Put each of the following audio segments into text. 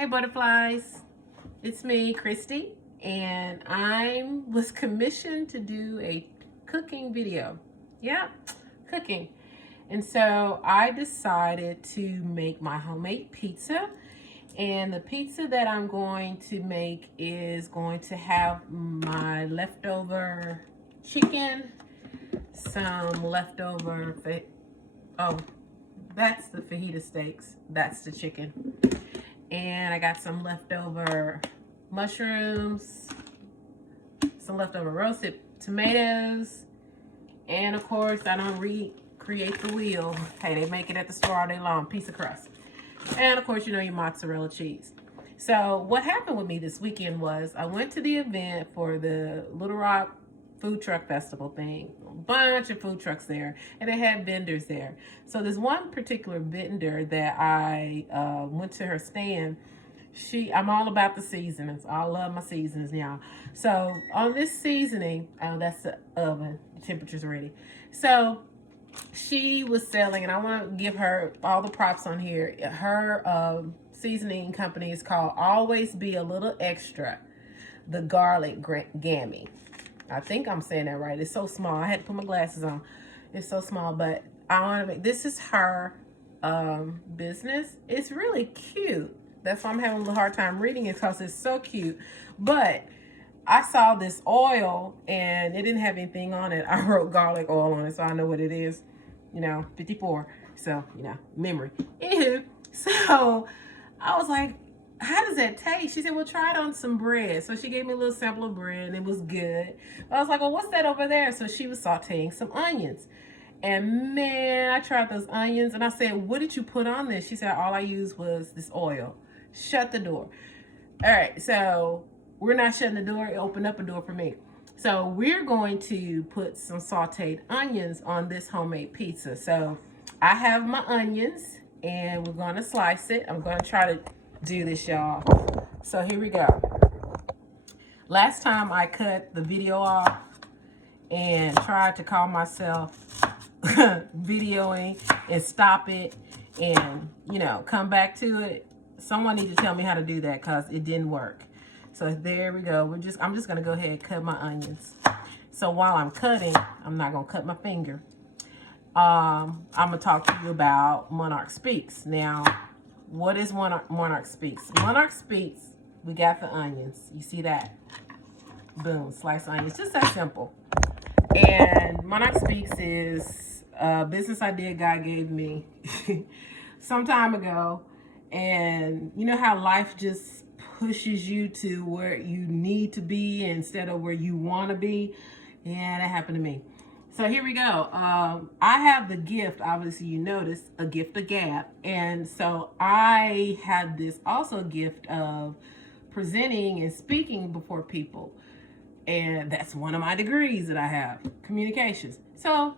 Hey butterflies, it's me, Christy, and I was commissioned to do a cooking video. Yeah, cooking. And so I decided to make my homemade pizza. And the pizza that I'm going to make is going to have my leftover chicken, some leftover, oh, that's the fajita steaks, that's the chicken. And I got some leftover mushrooms, some leftover roasted tomatoes, and of course, I don't recreate the wheel. Hey, they make it at the store all day long, piece of crust. And of course, you know, your mozzarella cheese. So what happened with me this weekend was I went to the event for the Little Rock food truck festival thing. A bunch of food trucks there, and they had vendors there. So there's one particular vendor that I went to her stand. I'm all about the seasonings. I love my seasonings now. So on this seasoning, oh, that's the oven. The temperature's ready. So she was selling, and I want to give her all the props on here. Her seasoning company is called Always Be a Little Extra, the garlic gammy. I think I'm saying that right. It's so small. I had to put my glasses on. It's so small, but I want to make, this is her business. It's really cute. That's why I'm having a little hard time reading it, because it's so cute. But I saw this oil and it didn't have anything on it. I wrote garlic oil on it, so I know what it is. You know, 54. So, you know, memory. Anywho, so I was like, how does that taste? She said, well, try it on some bread. So she gave me a little sample of bread, and it was good. But I was like, well, what's that over there? So she was sauteing some onions. And man, I tried those onions, and I said, what did you put on this? She said, all I used was this oil. Shut the door. All right, so we're not shutting the door. It opened up a door for me. So we're going to put some sauteed onions on this homemade pizza. So I have my onions, and we're going to slice it. I'm going to try to do this, y'all. So here we go. Last time I cut the video off and tried to call myself videoing and stop it and, you know, come back to it. Someone needs to tell me how to do that, because it didn't work. So there we go. I'm just gonna go ahead and cut my onions. So while I'm cutting, I'm not gonna cut my finger. I'm gonna talk to you about Monarch Speaks. Now, what is Monarch Speaks? Monarch Speaks, we got the onions. You see that? Boom, sliced onions. Just that simple. And Monarch Speaks is a business idea God gave me some time ago. And you know how life just pushes you to where you need to be instead of where you want to be? Yeah, that happened to me. So here we go. I have the gift, obviously you noticed, a gift of gab. And so I have this also gift of presenting and speaking before people. And that's one of my degrees that I have, communications. So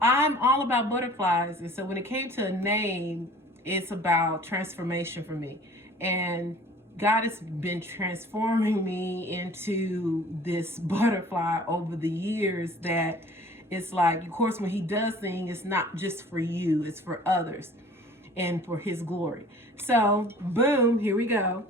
I'm all about butterflies. And so when it came to a name, it's about transformation for me. And God has been transforming me into this butterfly over the years, that it's like, of course, when he does things, it's not just for you, it's for others and for his glory. So boom, here we go.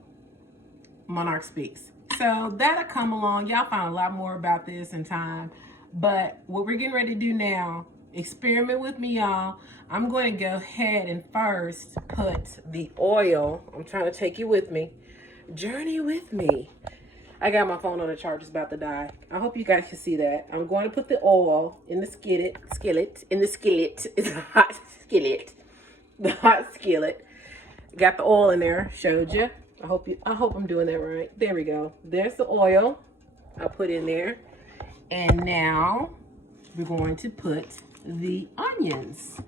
Monarch Speaks. So that'll come along. Y'all find a lot more about this in time. But what we're getting ready to do now, experiment with me, y'all. I'm going to go ahead and first put the oil. I'm trying to take you with me. Journey with me. I got my phone on the charge. It's about to die. I hope you guys can see that. I'm going to put the oil in the skillet. It's a hot skillet. The hot skillet. Got the oil in there. Showed you. I hope I'm doing that right. There we go. There's the oil I put in there. And now we're going to put the onions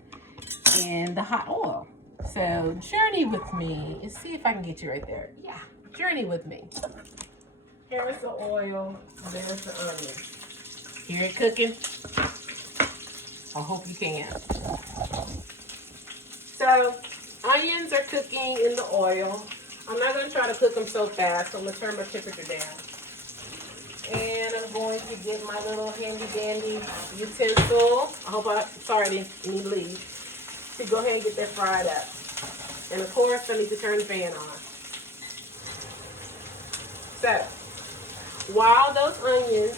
in the hot oil. So journey with me and see if I can get you right there. Yeah, journey with me. Here's the oil, there's the onions. Hear it cooking? I hope you can. So onions are cooking in the oil. I'm not going to try to cook them so fast, so I'm going to turn my temperature down. And I'm going to get my little handy dandy utensil. Sorry, I didn't need to leave. So go ahead and get that fried up. And of course, I need to turn the fan on. So, while those onions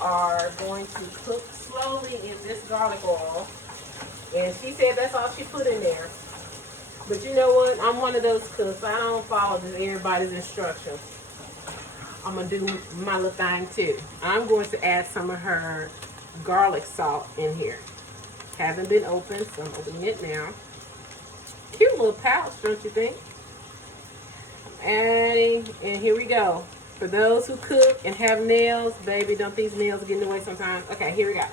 are going to cook slowly in this garlic oil, and she said that's all she put in there. But you know what? I'm one of those cooks. I don't follow just everybody's instructions. I'm going to do my little thing too. I'm going to add some of her garlic salt in here. Hasn't been opened, so I'm opening it now. Cute little pouch, don't you think? Adding, and here we go. For those who cook and have nails, baby, don't these nails get in the way sometimes? Okay, here we go.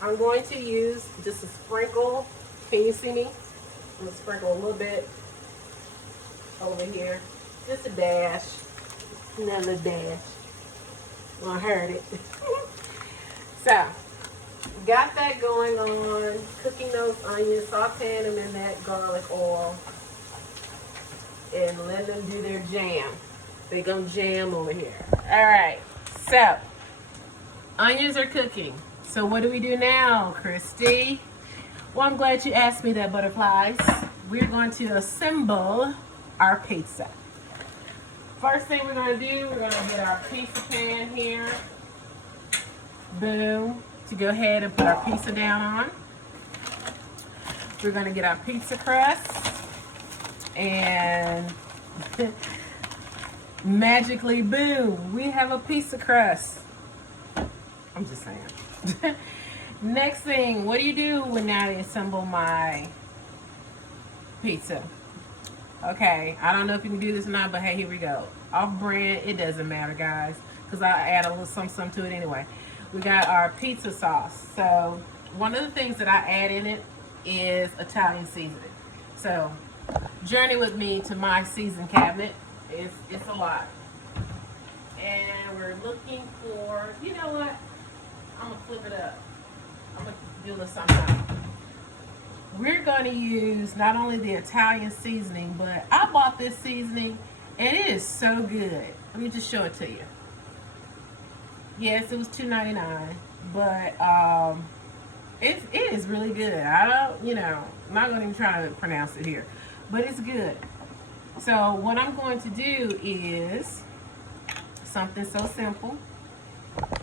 I'm going to use just a sprinkle. Can you see me? I'm going to sprinkle a little bit over here. Just a dash. Another dash. I heard it. So, got that going on. Cooking those onions, sauteing them in that garlic oil. And let them do their jam. They're going to jam over here. All right. So, onions are cooking. So what do we do now, Christy? Well, I'm glad you asked me that, butterflies. We're going to assemble our pizza. First thing we're going to do, we're going to get our pizza pan here. Boom. To go ahead and put our pizza down on. We're going to get our pizza crust. And magically, boom, we have a pizza crust. I'm just saying. Next thing, what do you do when now I assemble my pizza? Okay, I don't know if you can do this or not, but hey, here we go. Off brand, it doesn't matter, guys, because I add a little something to it anyway. We got our pizza sauce. So one of the things that I add in it is Italian seasoning. So journey with me to my season cabinet. It's a lot. And we're looking for, you know what? I'm going to flip it up. I'm going to do this sometime. We're going to use not only the Italian seasoning, but I bought this seasoning and it is so good. Let me just show it to you. Yes, it was $2.99, but it is really good. I don't, you know, I'm not going to even try to pronounce it here, but it's good. So what I'm going to do is something so simple.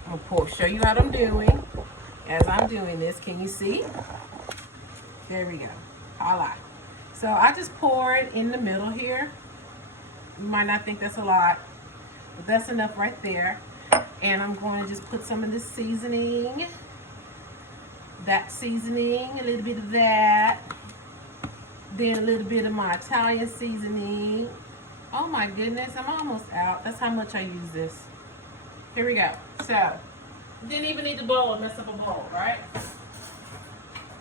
I'm going to show you what I'm doing as I'm doing this. Can you see? There we go. Voila. So I just pour it in the middle here. You might not think that's a lot, but that's enough right there. And I'm going to just put some of this seasoning, that seasoning, a little bit of that, then a little bit of my Italian seasoning. Oh my goodness, I'm almost out. That's how much I use this. Here we go. So, didn't even need the bowl, mess up a bowl, right?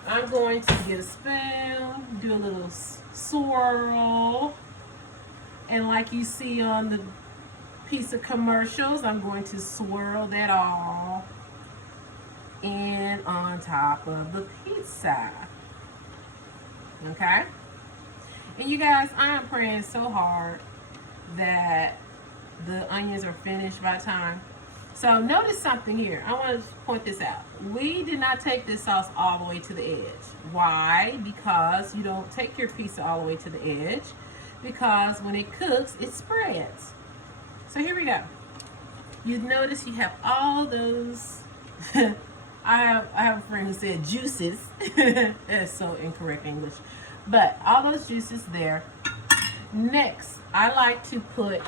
I'm going to get a spoon, do a little swirl, and like you see on the piece of commercials, I'm going to swirl that all in on top of the pizza. Okay? And you guys, I am praying so hard that the onions are finished by the time. So notice something here. I want to point this out. We did not take this sauce all the way to the edge. Why? Because you don't take your pizza all the way to the edge. Because when it cooks, it spreads. So here we go. You notice you have all those. I have a friend who said juices. That's so incorrect English. But all those juices there. Next, I like to put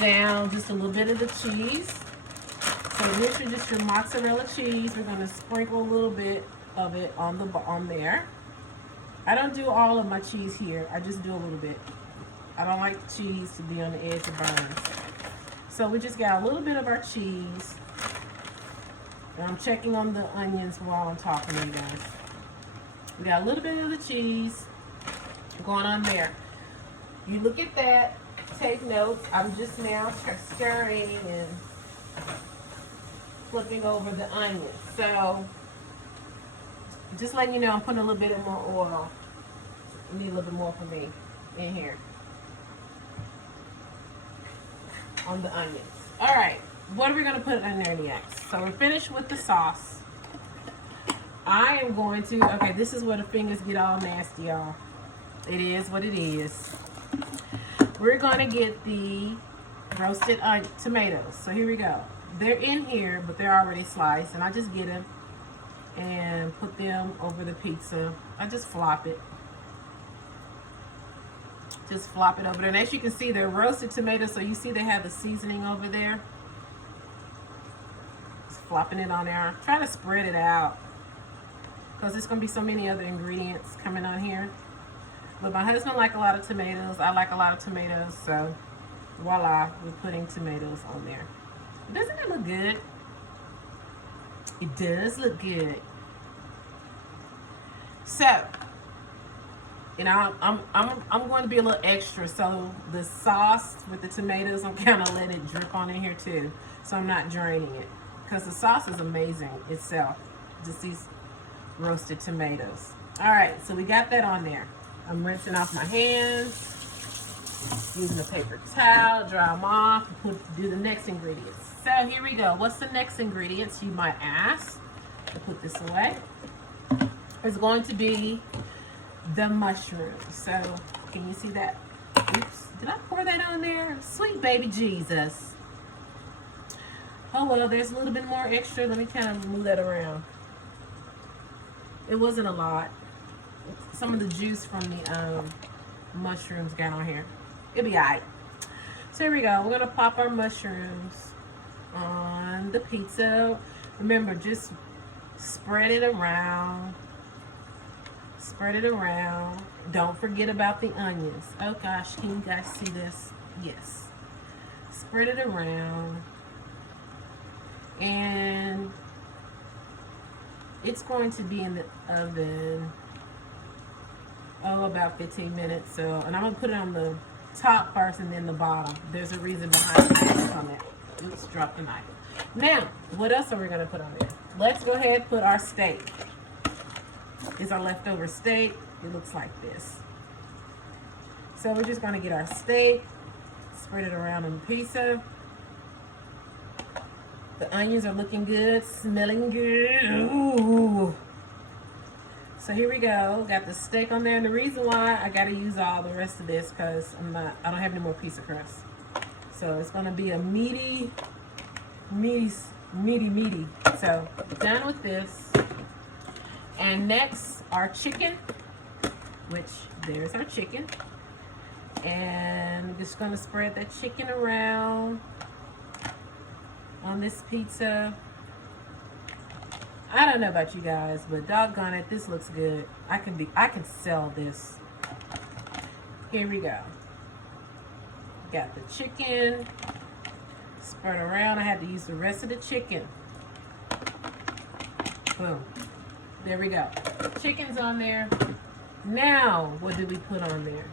down just a little bit of the cheese. So here's just your mozzarella cheese. We're going to sprinkle a little bit of it on there. I don't do all of my cheese here. I just do a little bit. I don't like the cheese to be on the edge of burns. So we just got a little bit of our cheese. And I'm checking on the onions while I'm talking to you guys. We got a little bit of the cheese going on there. You look at that, take notes. I'm just now stirring and flipping over the onions. So just letting you know, I'm putting a little bit more oil. I need a little bit more for me in here on the onions. All right, what are we gonna put in there next? So we're finished with the sauce. I am going to, okay, this is where the fingers get all nasty, y'all. it is what it is. We're going to get the roasted tomatoes. So here we go. They're in here, but they're already sliced. And I just get them and put them over the pizza. I just flop it. Just flop it over there. And as you can see, they're roasted tomatoes. So you see they have the seasoning over there. Just flopping it on there. Try to spread it out, because there's going to be so many other ingredients coming on here. But my husband likes a lot of tomatoes. I like a lot of tomatoes. So voila, we're putting tomatoes on there. Doesn't it look good? It does look good. So, you know, I'm going to be a little extra. So the sauce with the tomatoes, I'm kind of letting it drip on in here too. So I'm not draining it, because the sauce is amazing itself. Just these roasted tomatoes. All right, so we got that on there. I'm rinsing off my hands, using a paper towel, dry them off, do the next ingredients. So here we go. What's the next ingredients, you might ask? To put this away, it's going to be the mushrooms. So can you see that? Oops, did I pour that on there? Sweet baby Jesus. Oh well, there's a little bit more extra. Let me kind of move that around. It wasn't a lot. Some of the juice from the mushrooms got on here. It'll be alright. So here we go. We're gonna pop our mushrooms on the pizza. Remember, just spread it around. Spread it around. Don't forget about the onions. Oh gosh, can you guys see this? Yes. Spread it around. And it's going to be in the oven, about 15 minutes. So, and I'm gonna put it on the top first and then the bottom. There's a reason behind it on it. Oops, dropped the knife. Now, what else are we gonna put on there? Let's go ahead and put our steak. It's our leftover steak. It looks like this. So we're just gonna get our steak, spread it around on the pizza. The onions are looking good, smelling good. Ooh. So here we go. Got the steak on there, and the reason why I gotta use all the rest of this, because I don't have any more pizza crust. So it's gonna be a meaty. So done with this. And next, our chicken, which there's our chicken. And I'm just gonna spread that chicken around on this pizza. I don't know about you guys, but doggone it, this looks good. I can sell this. Here we go. Got the chicken. Spread around. I had to use the rest of the chicken. Boom. There we go. Chicken's on there. Now, what do we put on there?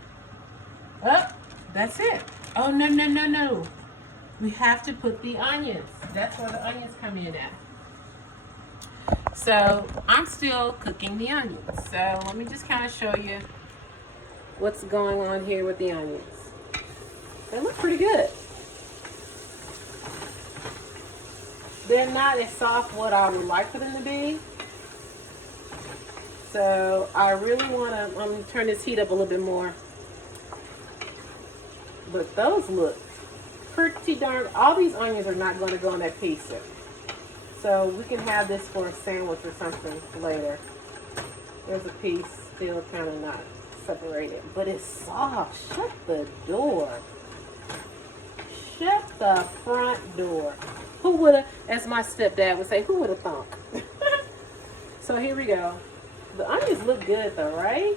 Oh, that's it. Oh, no. We have to put the onions. That's where the onions come in at. So I'm still cooking the onions. So let me just kind of show you what's going on here with the onions. They look pretty good. They're not as soft what I would like for them to be. So I really want to, I'm going to turn this heat up a little bit more. But those look pretty darn, all these onions are not going to go on that pizza. So we can have this for a sandwich or something later. There's a piece still kind of not separated, but it's soft. Shut the door. Shut the front door. Who would have, as my stepdad would say, who would have thunk? So here we go. The onions look good though, right?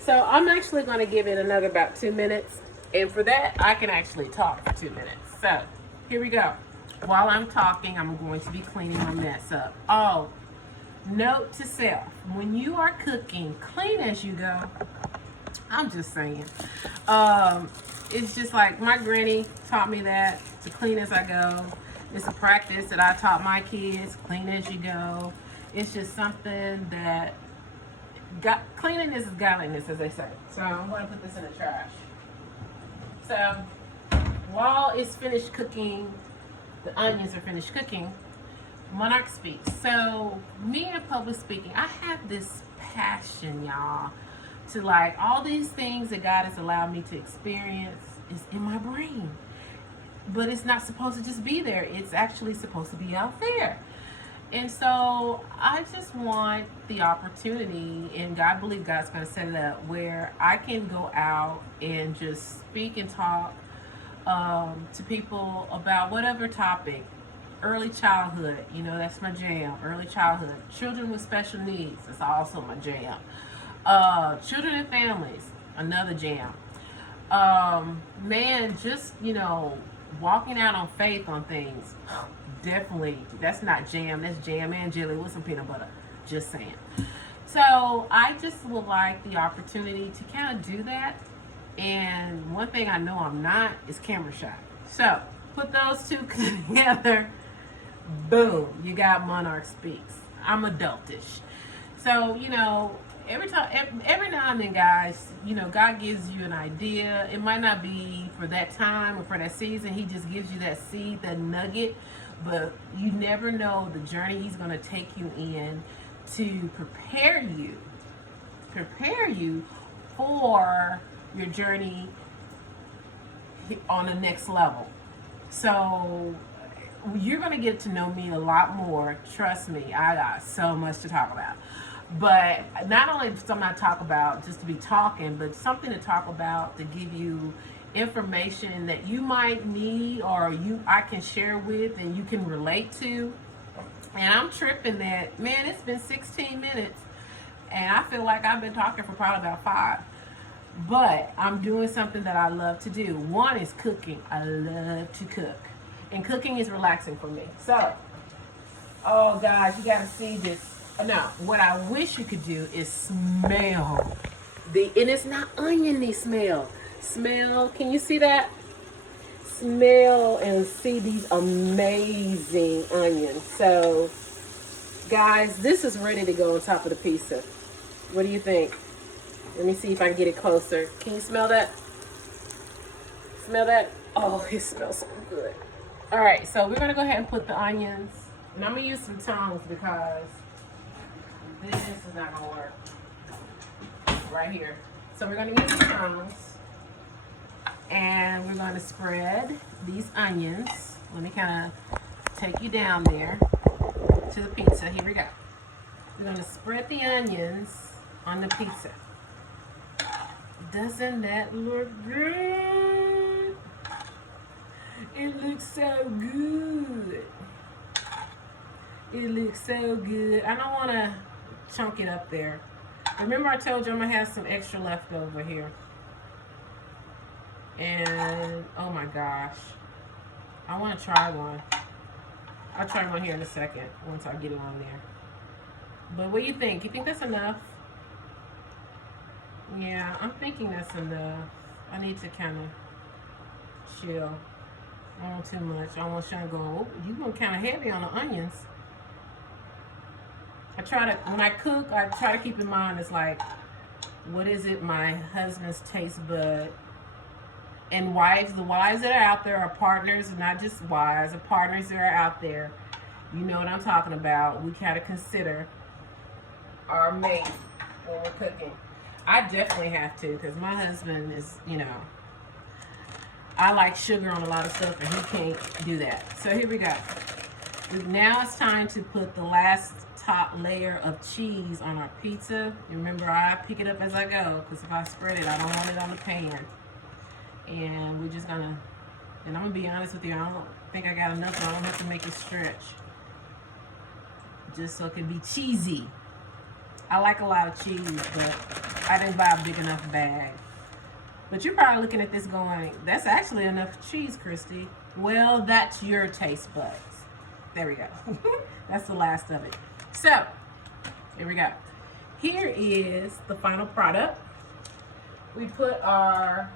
So I'm actually going to give it another about 2 minutes. And for that, I can actually talk for 2 minutes. So here we go. While I'm talking, I'm going to be cleaning my mess up. Oh, note to self, when you are cooking, clean as you go. I'm just saying. It's just like my granny taught me that, to clean as I go. It's a practice that I taught my kids, clean as you go. It's just something that, cleanliness is godliness, as they say. So I'm going to put this in the trash. So while it's finished cooking, the onions are finished cooking, Monarch Speaks. So me in public speaking, I have this passion, y'all, to like all these things that God has allowed me to experience is in my brain. But it's not supposed to just be there. It's actually supposed to be out there. And so I just want the opportunity, and I believe God's going to set it up where I can go out and just speak and talk to people about whatever topic. Early childhood, you know, that's my jam. Early childhood. Children with special needs, that's also my jam. Children and families, another jam. Man, just, you know, walking out on faith on things, definitely, that's not jam, that's jam and jelly with some peanut butter, just saying. So I just would like the opportunity to kind of do that. And one thing I know I'm not is camera shy. So put those two together, boom, you got Monarch Speaks. I'm adultish. So, you know, every now and then, guys, you know, God gives you an idea. It might not be for that time or for that season. He just gives you that seed, that nugget. But you never know the journey He's going to take you in to prepare you for your journey on the next level. So you're going to get to know me a lot more. Trust me, I got so much to talk about. But not only something I talk about just to be talking, but something to talk about to give you information that you might need or I can share with and you can relate to. And I'm tripping that, man, it's been 16 minutes and I feel like I've been talking for probably about 5. But I'm doing something that I love to do. One is cooking. I love to cook. And cooking is relaxing for me. So, oh guys, you gotta see this. No, what I wish you could do is smell and it's not oniony smell. Smell, can you see that? Smell and see these amazing onions. So, guys, this is ready to go on top of the pizza. What do you think? Let me see if I can get it closer. Can you smell that? Smell that? Oh, it smells so good. All right, so we're gonna go ahead and put the onions. And I'm gonna use some tongs because this is not gonna work. Right here. So we're gonna use the tongs. And we're gonna spread these onions. Let me kind of take you down there to the pizza. Here we go. We're gonna spread the onions on the pizza. Doesn't that look good? It looks so good. It looks so good. I don't want to chunk it up there. Remember I told you I'm going to have some extra left over here. And, oh my gosh. I want to try one. I'll try one here in a second once I get it on there. But what do you think? You think that's enough? Yeah, I'm thinking that's enough. I need to kind of chill. I don't want too much. I don't want Sean going, oh, you're going kind of heavy on the onions. When I cook, I try to keep in mind, it's like, what is it my husband's taste bud? And wives, the wives that are out there are partners, not just wives, the partners that are out there. You know what I'm talking about. We kind of consider our mate when we're cooking. I definitely have to, because my husband is, you know, I like sugar on a lot of stuff and he can't do that. So here we go. Now it's time to put the last top layer of cheese on our pizza. Remember, I pick it up as I go, because if I spread it, I don't want it on the pan. And we're just gonna, and I'm gonna be honest with you, I don't think I got enough, so I don't have to make it stretch. Just so it can be cheesy. I like a lot of cheese, but I didn't buy a big enough bag. But you're probably looking at this going, that's actually enough cheese, Christy. Well, that's your taste buds. There we go. That's the last of it. So, here we go. Here is the final product. We put our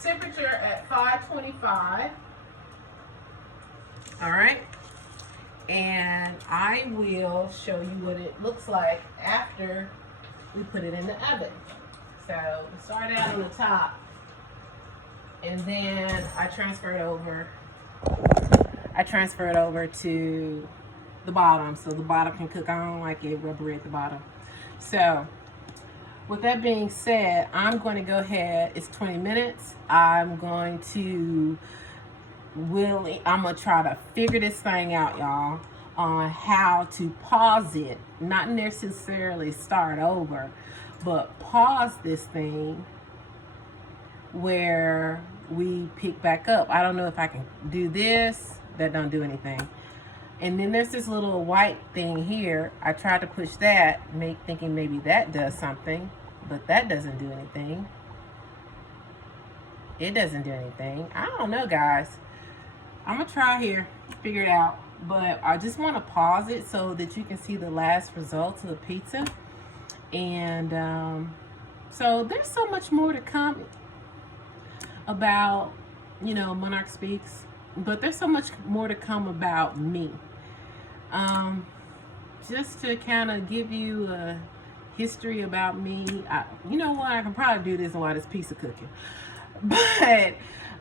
temperature at 525. All right. And I will show you what it looks like after we put it in the oven. So we start out on the top, and then I transfer it over. To the bottom, so the bottom can cook. I don't like it rubbery at the bottom. So with that being said, I'm going to go ahead. It's 20 minutes. I'm going to try to figure this thing out, y'all, on how to pause it, not necessarily start over, but pause this thing where we pick back up. I don't know if I can do this. That don't do anything. And then there's this little white thing here. I tried to push that, thinking maybe that does something, but that doesn't do anything. It doesn't do anything. I don't know, guys. I'm gonna try here, figure it out. But I just want to pause it so that you can see the last results of the pizza. And so there's so much more to come about, Monarch Speaks. But there's so much more to come about me. Just to kind of give you a history about me. You know what? I can probably do this while this pizza cooking. But,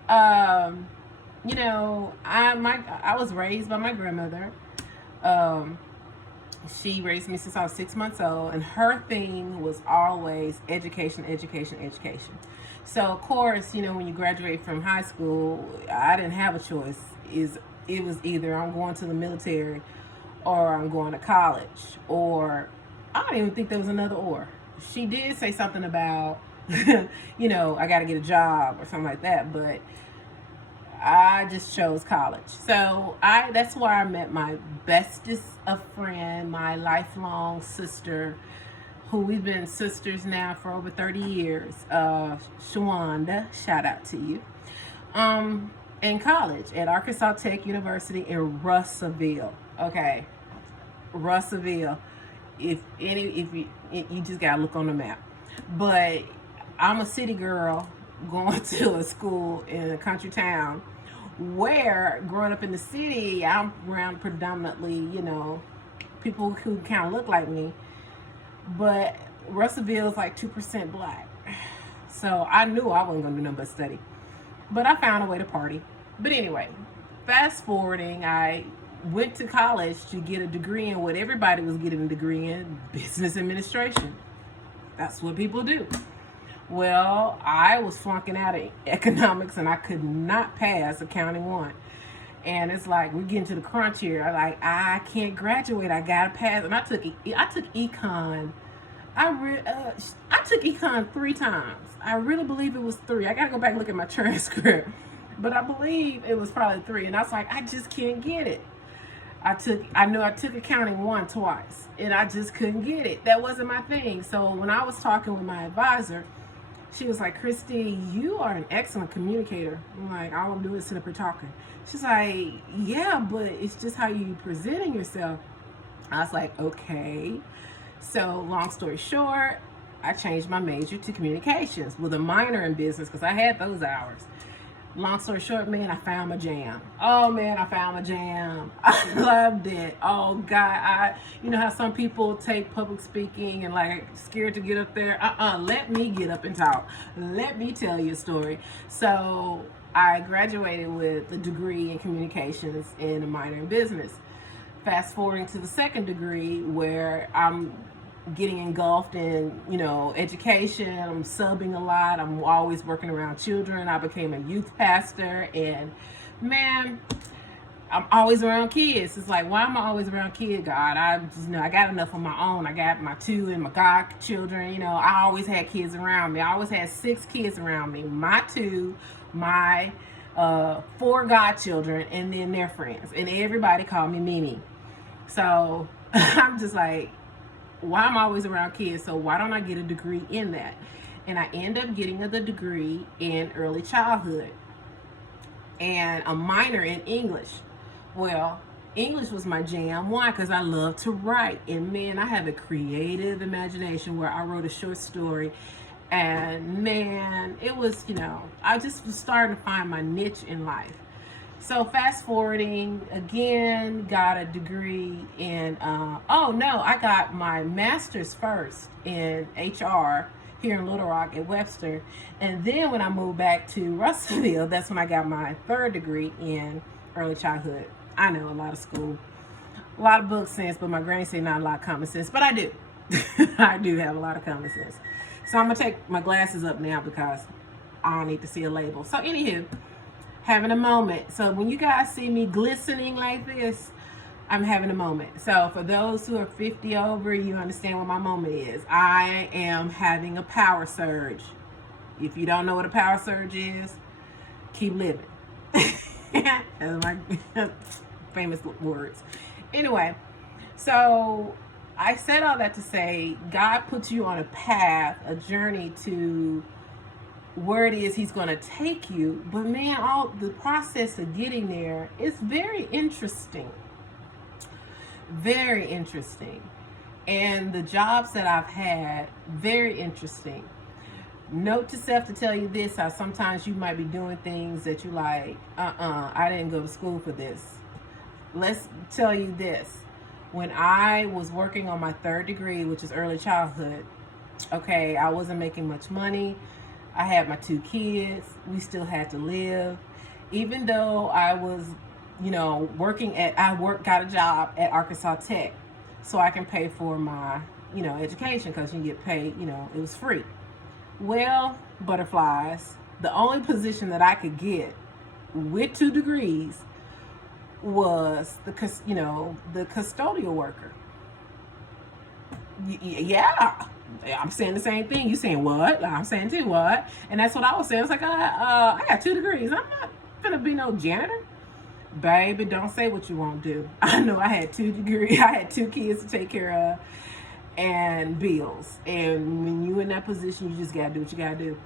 I was raised by my grandmother. She raised me since I was 6 months old. And her thing was always education, education, education. So, of course, when you graduate from high school, I didn't have a choice. It was either I'm going to the military or I'm going to college. Or, I don't even think there was another or. She did say something about, I got to get a job or something like that. But I just chose college. So, that's where I met my bestest of friend, my lifelong sister, who we've been sisters now for over 30 years, Shawanda, shout out to you, in college at Arkansas Tech University in Russellville. Okay, Russellville. If you just gotta look on the map. But I'm a city girl going to a school in a country town where, growing up in the city, I'm around predominantly, people who kind of look like me. But Russellville is like 2% black. So I knew I wasn't going to do nothing but study. But I found a way to party. But anyway, fast forwarding, I went to college to get a degree in what everybody was getting a degree in, business administration. That's what people do. Well, I was flunking out of economics and I could not pass accounting 1. And it's like, we're getting to the crunch here. I can't graduate. I gotta pass. And I took econ. I took econ 3 times. I really believe it was 3. I gotta go back and look at my transcript. But I believe it was probably 3. And I was like, I just can't get it. I know I took accounting 1 twice. And I just couldn't get it. That wasn't my thing. So when I was talking with my advisor, she was like, Christy, you are an excellent communicator. I'm like, all I'm doing is sitting up here talking. She's like, yeah, but it's just how you presenting yourself. I was like, okay. So long story short, I changed my major to communications with a minor in business because I had those hours. Long story short, man, I found my jam. Oh, man, I found my jam. I loved it. Oh, God. You know how some people take public speaking and, like, scared to get up there? Let me get up and talk. Let me tell you a story. So I graduated with a degree in communications and a minor in business. Fast forwarding to the second degree where I'm getting engulfed in, education. I'm subbing a lot. I'm always working around children. I became a youth pastor, and man, I'm always around kids. It's like, why am I always around kids, God? I got enough of my own. I got my 2 and my godchildren. I always had kids around me. I always had 6 kids around me. My 2, my 4 godchildren, and then their friends. And everybody called me Mimi. So I'm just like, why am I always around kids? So why don't I get a degree in that? And I end up getting the degree in early childhood and a minor in English. Well, English was my jam. Why? Because I love to write. And man, I have a creative imagination where I wrote a short story. And man, it was, I just was starting to find my niche in life. So fast forwarding, again, got a degree in, I got my master's first in HR here in Little Rock at Webster. And then when I moved back to Russellville, that's when I got my 3rd degree in early childhood. I know, a lot of school, a lot of book sense, but my granny said not a lot of common sense, but I do. I do have a lot of common sense. So I'm gonna take my glasses up now because I don't need to see a label. So anywho, having a moment. So when you guys see me glistening like this, I'm having a moment. So for those who are 50 over, you understand what my moment is. I am having a power surge. If you don't know what a power surge is, keep living. That's my famous words. Anyway, so I said all that to say God puts you on a path, a journey to where it is He's going to take you. But man, all the process of getting there is very interesting. Very interesting. And the jobs that I've had, very interesting. Note to self to tell you this, how sometimes you might be doing things that you like, I didn't go to school for this. Let's tell you this. When I was working on my 3rd degree, which is early childhood, okay, I wasn't making much money. I had my 2 kids. We still had to live. Even though I was, got a job at Arkansas Tech so I can pay for my, education, because you get paid, it was free. Well, butterflies, the only position that I could get with 2 degrees was the custodial worker. Yeah, I'm saying the same thing. You saying what? I'm saying too what? And that's what I was saying. I was like, I got 2 degrees. I'm not gonna be no janitor. Baby, don't say what you won't do. I know I had 2 degrees. I had 2 kids to take care of and bills. And when you in that position, you just gotta do what you gotta do.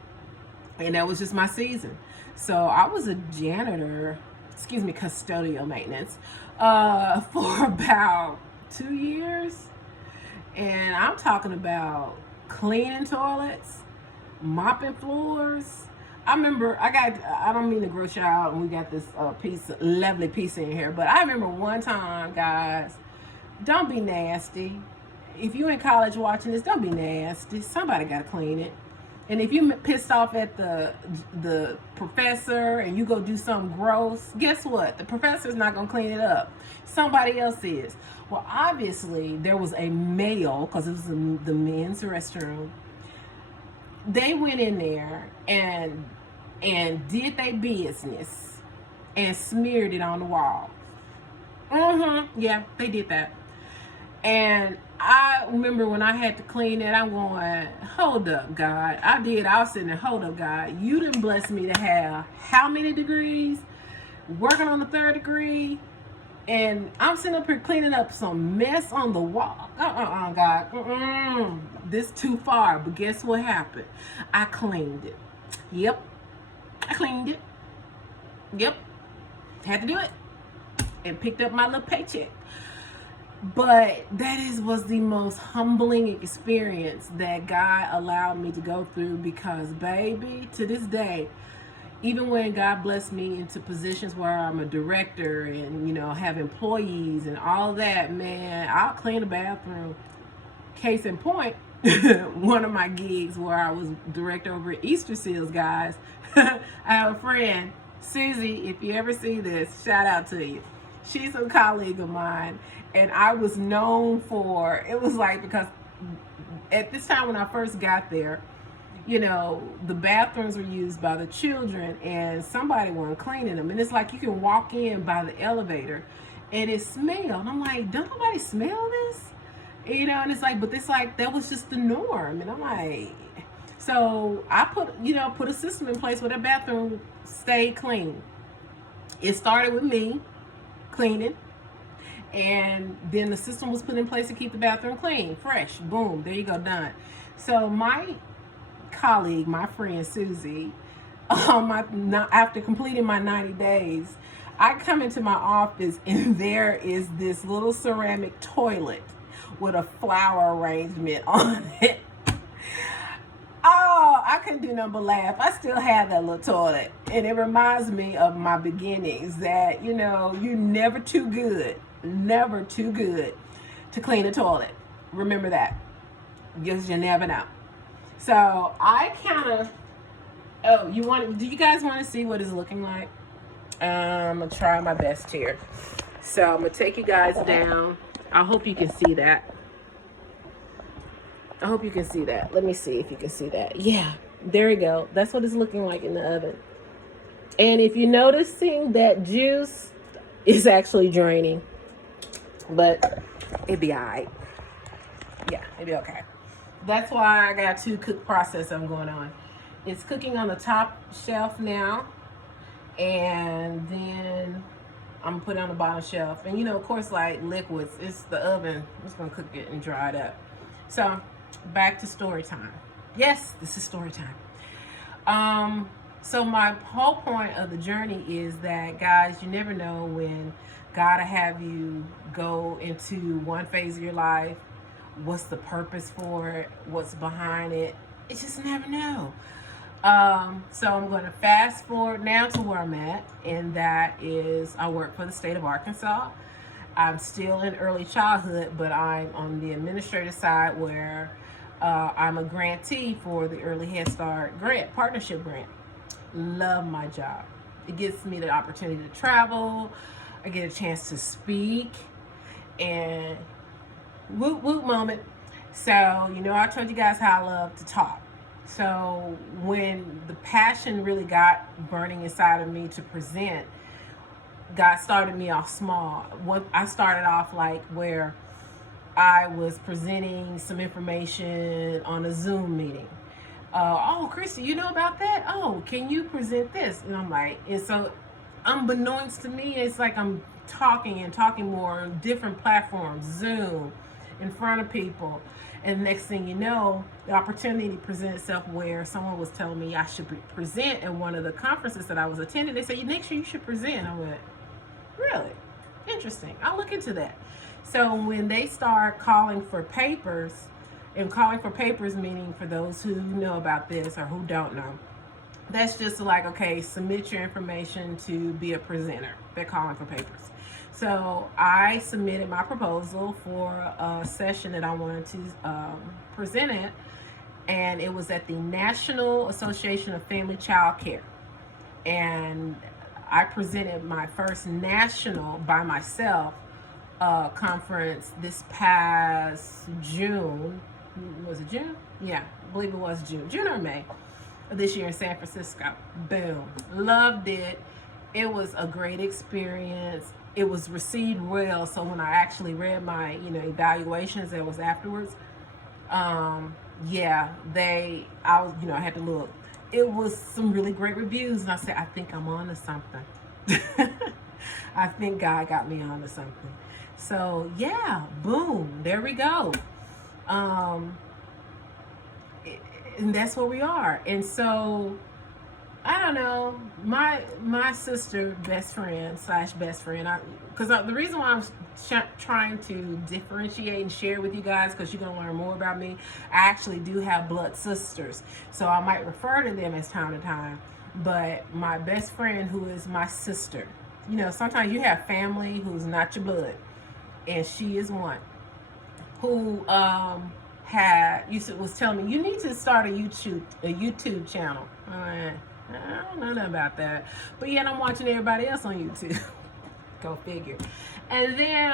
And that was just my season. So I was a janitor, custodial maintenance, for about 2 years. And I'm talking about cleaning toilets, mopping floors. I remember I don't mean to gross you out, and we got this lovely piece in here, but I remember one time, guys, don't be nasty. If you're in college watching this, don't be nasty. Somebody got to clean it. And if you pissed off at the professor and you go do something gross, guess what? The professor's not going to clean it up. Somebody else is. Well, obviously, there was a male, because it was the men's restroom. They went in there and did their business and smeared it on the wall. Yeah, they did that. And I remember when I had to clean it, I'm going, hold up, God. I was sitting there, hold up, God. You didn't bless me to have how many degrees? Working on the 3rd degree. And I'm sitting up here cleaning up some mess on the wall. God. This too far. But guess what happened? I cleaned it. Yep. I cleaned it. Yep. Had to do it. And picked up my little paycheck. But that was the most humbling experience that God allowed me to go through, because, baby, to this day, even when God blessed me into positions where I'm a director and, have employees and all that, man, I'll clean the bathroom. Case in point, one of my gigs where I was director over at Easter Seals, guys, I have a friend, Susie, if you ever see this, shout out to you. She's a colleague of mine, and I was known for, it was like, because at this time when I first got there, the bathrooms were used by the children, and somebody wasn't cleaning them. And it's like you can walk in by the elevator, and it smelled. I'm like, don't nobody smell this? And it's like, but it's like, that was just the norm. And I'm like, so I put a system in place where that bathroom stayed clean. It started with me cleaning, and then the system was put in place to keep the bathroom clean, fresh. Boom, there you go, done. So my colleague, my friend Susie, after completing my 90 days, I come into my office, and there is this little ceramic toilet with a flower arrangement on it. Oh, I couldn't do nothing but laugh. I still have that little toilet. And it reminds me of my beginnings, that, you're never too good to clean a toilet. Remember that. Because you never know. So I kind of, do you guys want to see what it's looking like? I'm going to try my best here. So I'm going to take you guys down. I hope you can see that. I hope you can see that. Let me see if you can see that. Yeah, there we go. That's what it's looking like in the oven. And if you're noticing that juice is actually draining, but it'd be all right. Yeah, it'd be okay. That's why I got two cook process I'm going on. It's cooking on the top shelf now, and then I'm gonna put it on the bottom shelf. And you know, of course, like liquids, it's the oven. I'm just gonna cook it and dry it up. So back to story time. Yes, this is story time. So my whole point of the journey is that, guys, you never know when God will have you go into one phase of your life. What's the purpose for it? What's behind it? You just never know. So I'm going to fast forward now to where I'm at, and that is I work for the state of Arkansas. I'm still in early childhood, but I'm on the administrative side where I'm a grantee for the Early Head Start grant, partnership grant. Love my job. It gives me the opportunity to travel. I get a chance to speak, and whoop whoop moment. So, you know, I told you guys how I love to talk. So when the passion really got burning inside of me to present, God started me off small. I started off like where I was presenting some information on a Zoom meeting. Oh, Christy, you know about that? Oh, can you present this? And I'm like, and so unbeknownst to me, it's like I'm talking more on different platforms, Zoom, in front of people. And next thing you know, the opportunity presented itself where someone was telling me I should present at one of the conferences that I was attending. They said, next year you should present. I went, really? Interesting. I'll look into that. So when they start calling for papers, and calling for papers meaning, for those who know about this or who don't know, that's just like, okay, submit your information to be a presenter. They're calling for papers. So I submitted my proposal for a session that I wanted to present at, and it was at the National Association of Family Child Care. And I presented my first national by myself conference this past June. Was it June? Yeah, I believe it was June or May of this year in San Francisco. Boom. Loved it. It was a great experience. It was received well. So when I actually read my, evaluations that was afterwards, I had to look. It was some really great reviews, and I said, I think I'm on to something. I think God got me onto something. So yeah, boom, there we go. And that's where we are. And so I don't know, my sister, best friend, because the reason why I'm trying to differentiate and share with you guys, because you're going to learn more about me, I actually do have blood sisters. So I might refer to them as time to time. But my best friend, who is my sister, sometimes you have family who's not your blood. And she is one who was telling me, you need to start a YouTube channel. I don't know nothing about that. But yet I'm watching everybody else on YouTube. Go figure. And then,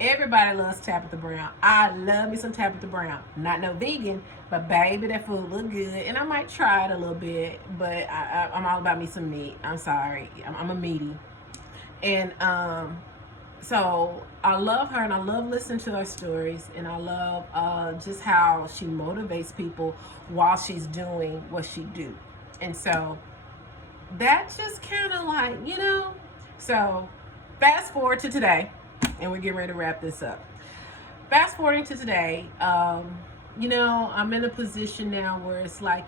everybody loves Tabitha Brown. I love me some Tabitha Brown. Not no vegan, but baby, that food look good. And I might try it a little bit, but I'm all about me some meat. I'm sorry. I'm a meaty. And so I love her, and I love listening to her stories, and I love just how she motivates people while she's doing what she do. And so that's just kind of like, So fast forward to today, and we're getting ready to wrap this up. Fast forwarding to today, I'm in a position now where it's like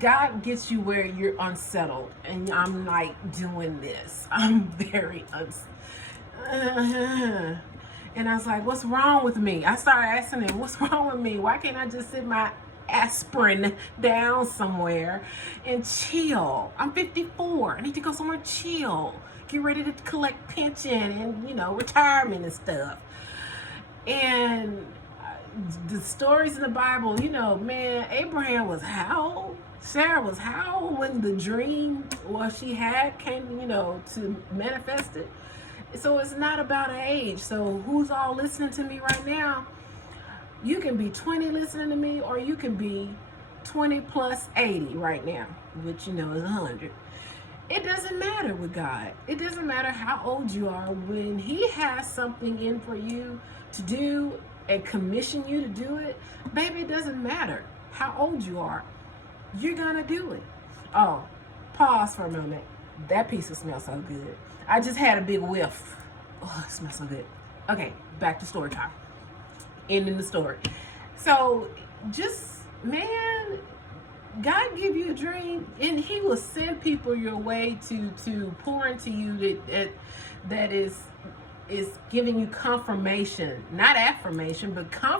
God gets you where you're unsettled, and I'm like doing this. I'm very unsettled. And I was like, what's wrong with me? I started asking him, what's wrong with me? Why can't I just sit my aspirin down somewhere and chill? I'm 54. I need to go somewhere chill. Get ready to collect pension and, retirement and stuff. And the stories in the Bible, man, Abraham was how? Sarah was how when the dream she had came, to manifest it. So it's not about age. So who's all listening to me right now? You can be 20 listening to me, or you can be 20 plus 80 right now, which is 100. It doesn't matter with God. It doesn't matter how old you are. When He has something in for you to do and commission you to do it, baby, it doesn't matter how old you are. You're gonna do it. Oh, pause for a moment. That pizza smells so good. I just had a big whiff. Oh, it smells so good. Okay, back to story time. Ending the story. So, just, man, God give you a dream, and He will send people your way to pour into you that is giving you confirmation, not affirmation, but confirmation